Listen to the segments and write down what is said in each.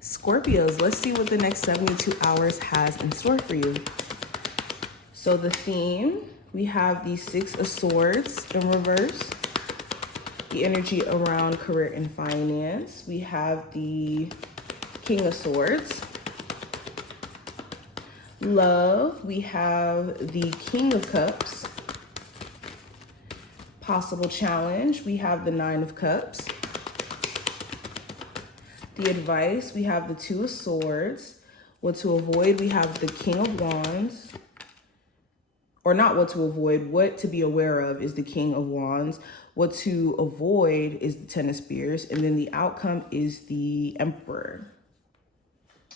Scorpios, let's see what the next 72 hours has in store for you. So the theme, we have the Six of Swords in reverse, the energy around career and finance. We have the King of Swords. Love, we have the King of Cups. Possible challenge, we have the Nine of Cups. The advice, we have the Two of Swords. What to avoid, we have the King of Wands. Or not what to avoid, what to be aware of is the King of Wands. What to avoid is the Ten of Spears. And then the outcome is the Emperor.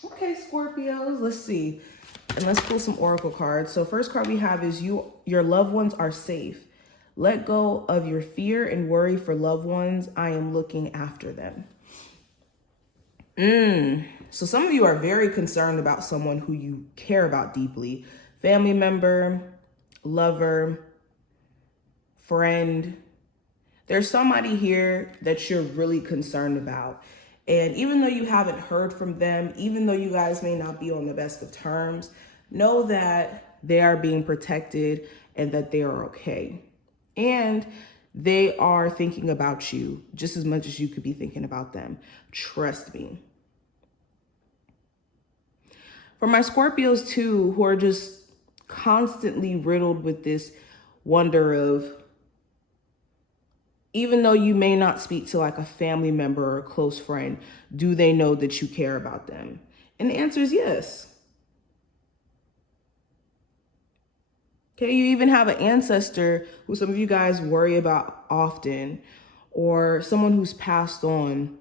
Okay, Scorpios, let's see. And let's pull some oracle cards. So first card we have is your loved ones are safe. Let go of your fear and worry for loved ones. I am looking after them. So some of you are very concerned about someone who you care about deeply. Family member, lover, friend. There's somebody here that you're really concerned about. And even though you haven't heard from them, even though you guys may not be on the best of terms, know that they are being protected and that they are okay. And they are thinking about you just as much as you could be thinking about them. Trust me. For my Scorpios too, who are just constantly riddled with this wonder of, even though you may not speak to like a family member or a close friend, do they know that you care about them? And the answer is yes. Okay, you even have an ancestor who some of you guys worry about often, or someone who's passed on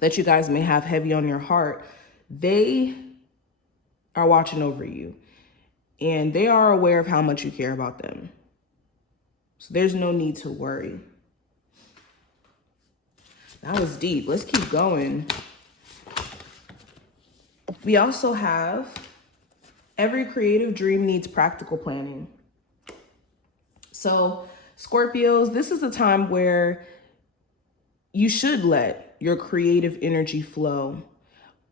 that you guys may have heavy on your heart. They are watching over you and they are aware of how much you care about them. So there's no need to worry. That was deep. Let's keep going. We also have every creative dream needs practical planning. So Scorpios, this is a time where you should let your creative energy flow.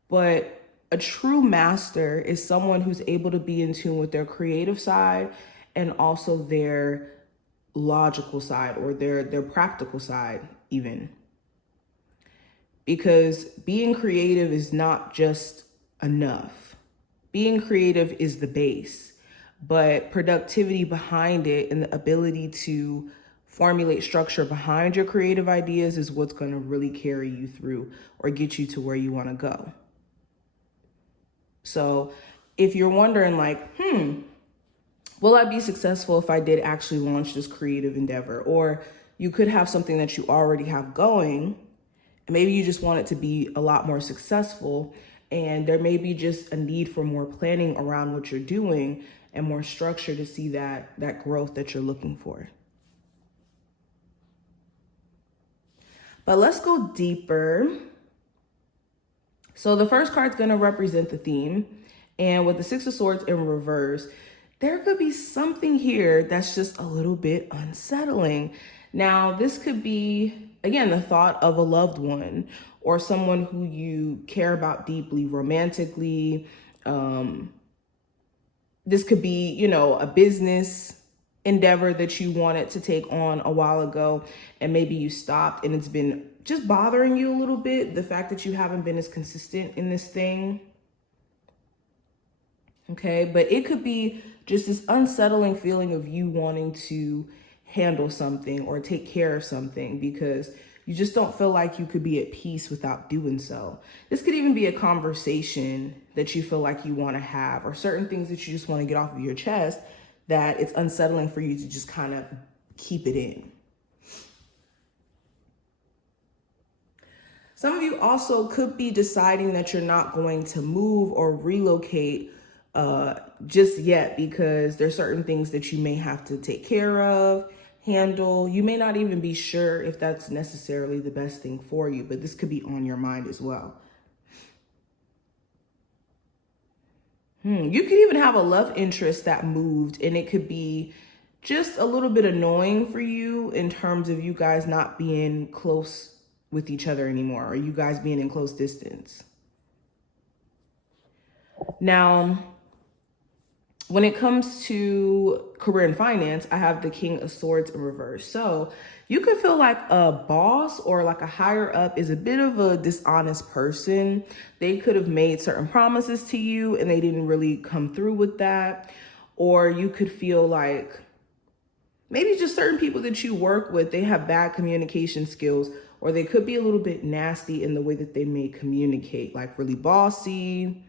But a true master is someone who's able to be in tune with their creative side and also their logical side or their practical side even. Because being creative is not just enough. Being creative is the base, but productivity behind it and the ability to formulate structure behind your creative ideas is what's going to really carry you through or get you to where you want to go. So if you're wondering like, will I be successful if I did actually launch this creative endeavor? Or you could have something that you already have going, and maybe you just want it to be a lot more successful. And there may be just a need for more planning around what you're doing and more structure to see that growth that you're looking for. But let's go deeper. So the first card's going to represent the theme. And with the Six of Swords in reverse, there could be something here that's just a little bit unsettling. Now, this could be, again, the thought of a loved one or someone who you care about deeply, romantically. This could be, a business endeavor that you wanted to take on a while ago, and maybe you stopped and it's been just bothering you a little bit. The fact that you haven't been as consistent in this thing. Okay, but it could be just this unsettling feeling of you wanting to handle something or take care of something because you just don't feel like you could be at peace without doing so. This could even be a conversation that you feel like you want to have, or certain things that you just want to get off of your chest that it's unsettling for you to just kind of keep it in. Some of you also could be deciding that you're not going to move or relocate just yet because there's certain things that you may have to take care of, handle. You may not even be sure if that's necessarily the best thing for you, but this could be on your mind as well. You could even have a love interest that moved, and it could be just a little bit annoying for you in terms of you guys not being close with each other anymore, or you guys being in close distance. Now, when it comes to career and finance, I have the King of Swords in reverse. So you could feel like a boss or like a higher up is a bit of a dishonest person. They could have made certain promises to you and they didn't really come through with that. Or you could feel like maybe just certain people that you work with, they have bad communication skills, or they could be a little bit nasty in the way that they may communicate, like really bossy,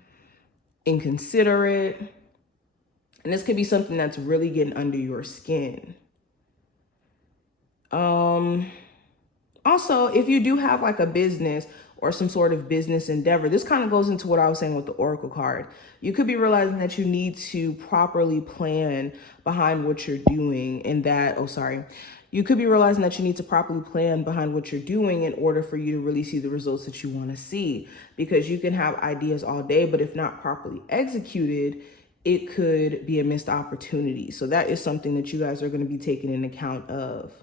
inconsiderate. And this could be something that's really getting under your skin. Also, if you do have like a business or some sort of business endeavor, this kind of goes into what I was saying with the Oracle card. You could be realizing that you need to properly plan behind what you're doing, and that, you could be realizing that you need to properly plan behind what you're doing in order for you to really see the results that you want to see. Because you can have ideas all day, but if not properly executed, it could be a missed opportunity. So that is something that you guys are going to be taking into account of.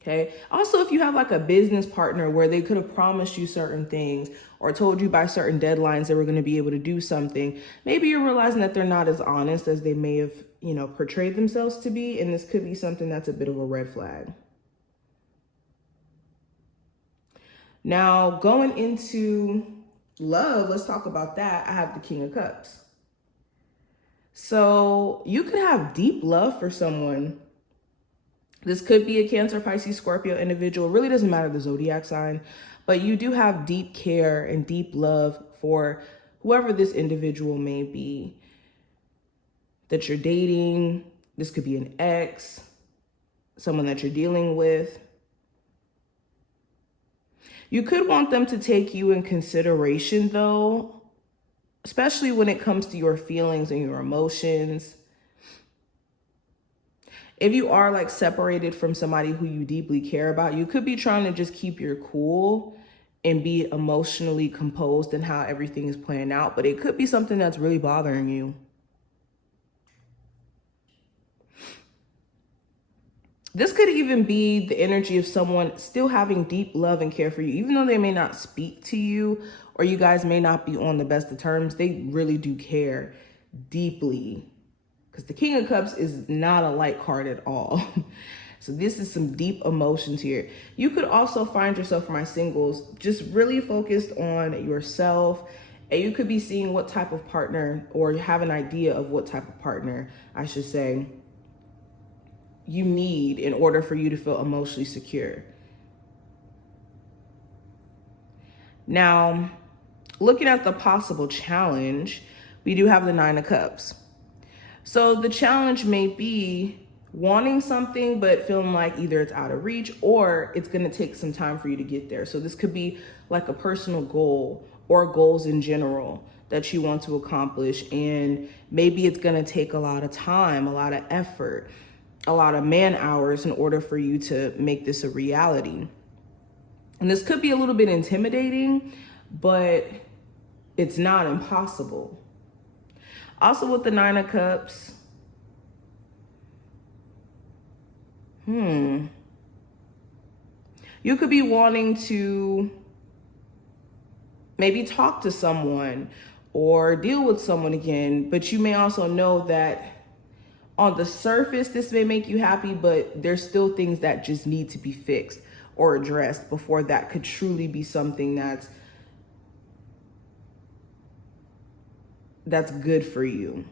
Okay. Also, if you have like a business partner where they could have promised you certain things or told you by certain deadlines they were going to be able to do something, maybe you're realizing that they're not as honest as they may have, portrayed themselves to be. And this could be something that's a bit of a red flag. Now, going into love, let's talk about that. I have the King of Cups. So you could have deep love for someone. This could be a Cancer, Pisces, Scorpio individual. It really doesn't matter the zodiac sign, but you do have deep care and deep love for whoever this individual may be that you're dating. This could be an ex, someone that you're dealing with. You could want them to take you in consideration though, especially when it comes to your feelings and your emotions. If you are like separated from somebody who you deeply care about, you could be trying to just keep your cool and be emotionally composed in how everything is playing out, but it could be something that's really bothering you. This could even be the energy of someone still having deep love and care for you, even though they may not speak to you or you guys may not be on the best of terms. They really do care deeply. Because the King of Cups is not a light card at all. So this is some deep emotions here. You could also find yourself, for my singles, just really focused on yourself. And you could be seeing what type of partner, or have an idea of what type of partner, I should say, you need in order for you to feel emotionally secure. Now, looking at the possible challenge, we do have the Nine of Cups. So the challenge may be wanting something, but feeling like either it's out of reach or it's going to take some time for you to get there. So this could be like a personal goal or goals in general that you want to accomplish. And maybe it's going to take a lot of time, a lot of effort, a lot of man hours in order for you to make this a reality. And this could be a little bit intimidating, but it's not impossible. Also with the Nine of Cups, you could be wanting to maybe talk to someone or deal with someone again, but you may also know that on the surface, this may make you happy, but there's still things that just need to be fixed or addressed before that could truly be something that's good for you.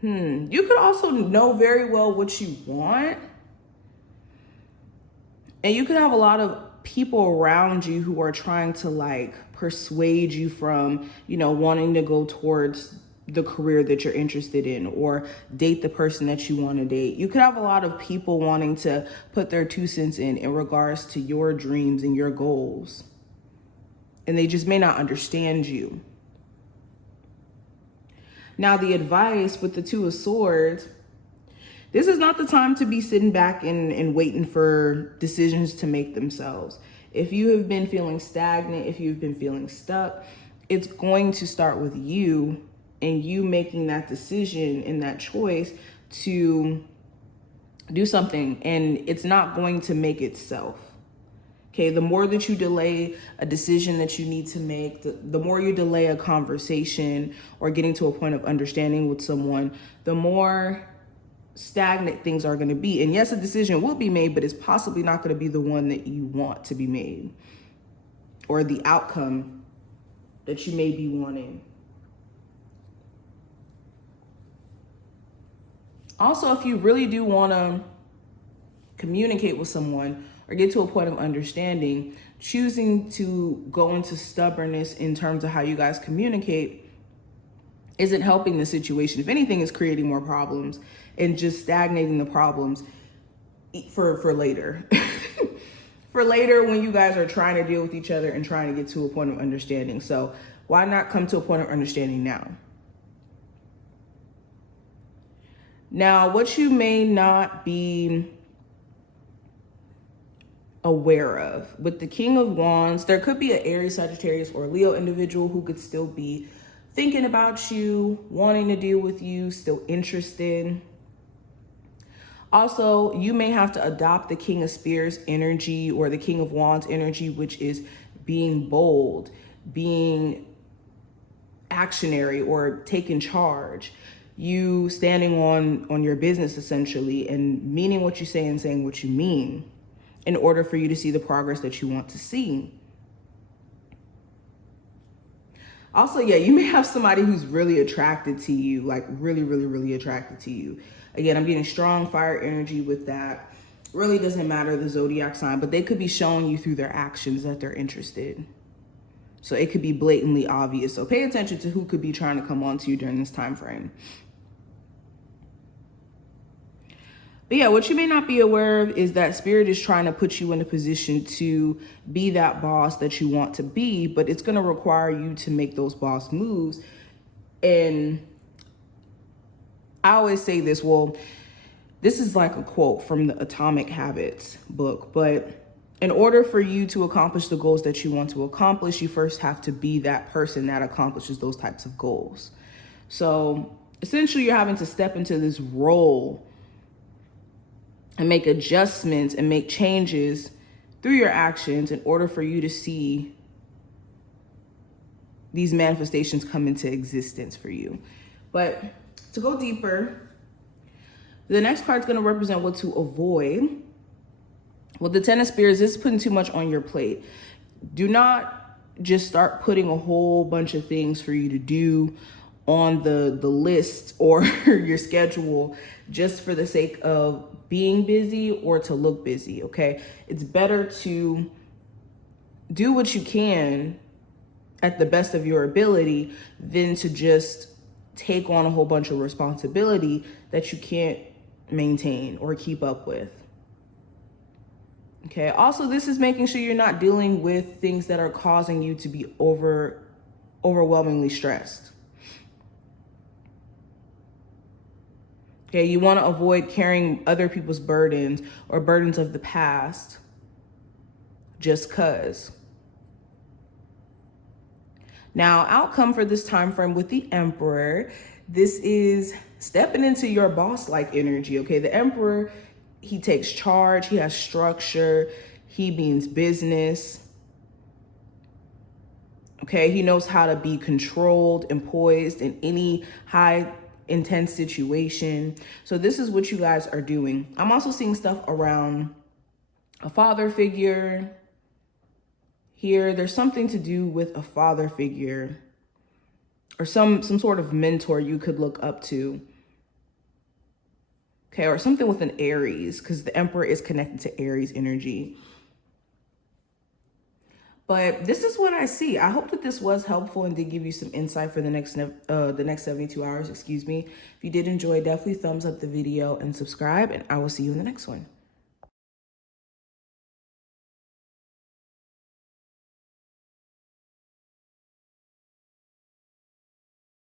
You could also know very well what you want. And you could have a lot of people around you who are trying to like persuade you from, wanting to go towards the career that you're interested in or date the person that you want to date. You could have a lot of people wanting to put their 2 cents in regards to your dreams and your goals. And they just may not understand you. Now, the advice with the Two of Swords, this is not the time to be sitting back and waiting for decisions to make themselves. If you have been feeling stagnant, if you've been feeling stuck, it's going to start with you and you making that decision and that choice to do something. And it's not going to make itself. Okay, the more that you delay a decision that you need to make, the more you delay a conversation or getting to a point of understanding with someone, the more stagnant things are going to be. And yes, a decision will be made, but it's possibly not going to be the one that you want to be made or the outcome that you may be wanting. Also, if you really do want to communicate with someone or get to a point of understanding, choosing to go into stubbornness in terms of how you guys communicate isn't helping the situation. If anything, it's creating more problems and just stagnating the problems for later. For later, when you guys are trying to deal with each other and trying to get to a point of understanding. So why not come to a point of understanding now? Now, what you may not be aware of with the King of Wands, there could be an Aries, Sagittarius, or Leo individual who could still be thinking about you, wanting to deal with you, still interested. Also, you may have to adopt the King of Spears energy or the King of Wands energy, which is being bold, being actionary, or taking charge. You standing on your business essentially and meaning what you say and saying what you mean in order for you to see the progress that you want to see. Also, yeah, you may have somebody who's really attracted to you, like really, really, really attracted to you. Again, I'm getting strong fire energy with that. Really doesn't matter the zodiac sign, but they could be showing you through their actions that they're interested. So it could be blatantly obvious. So pay attention to who could be trying to come on to you during this time frame. But yeah, what you may not be aware of is that Spirit is trying to put you in a position to be that boss that you want to be, but it's going to require you to make those boss moves. And I always say this, well, this is like a quote from the Atomic Habits book, but in order for you to accomplish the goals that you want to accomplish, you first have to be that person that accomplishes those types of goals. So essentially, you're having to step into this role and make adjustments and make changes through your actions in order for you to see these manifestations come into existence for you. But to go deeper, the next card is going to represent what to avoid. Well, the Ten of Spears is putting too much on your plate. Do not just start putting a whole bunch of things for you to do on the list or your schedule just for the sake of being busy or to look busy, okay? It's better to do what you can at the best of your ability than to just take on a whole bunch of responsibility that you can't maintain or keep up with. Okay, also this is making sure you're not dealing with things that are causing you to be overwhelmingly stressed. Okay, you want to avoid carrying other people's burdens or burdens of the past just cause. Now, outcome for this time frame with the Emperor, this is stepping into your boss-like energy, okay? The Emperor, he takes charge, he has structure, he means business, okay? He knows how to be controlled and poised in any high intense situation. So this is what you guys are doing. I'm also seeing stuff around a father figure here. There's something to do with a father figure or some sort of mentor you could look up to. Okay, or something with an Aries, because the Emperor is connected to Aries energy. But this is what I see. I hope that this was helpful and did give you some insight for the next 72 hours, excuse me. If you did enjoy, definitely thumbs up the video and subscribe, and I will see you in the next one.